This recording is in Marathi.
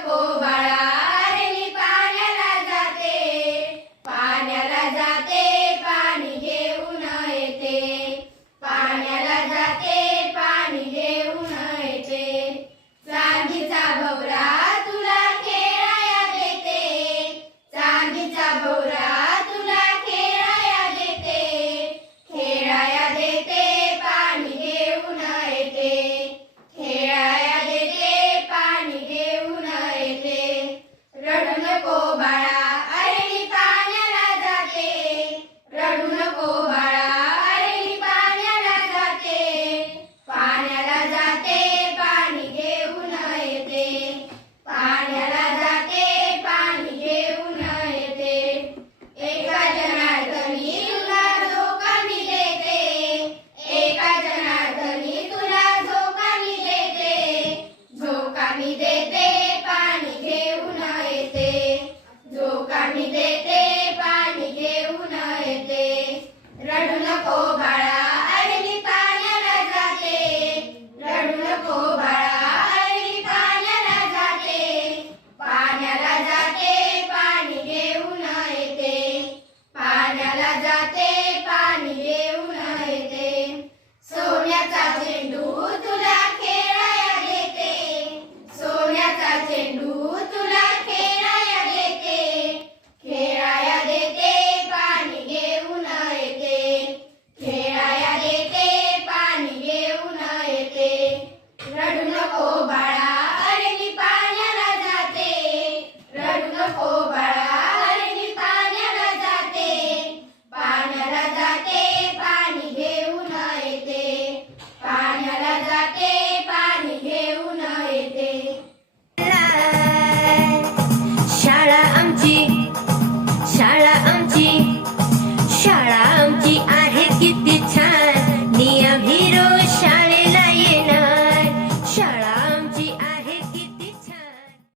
रडू Happy birthday. येते. रडू नको बाळ.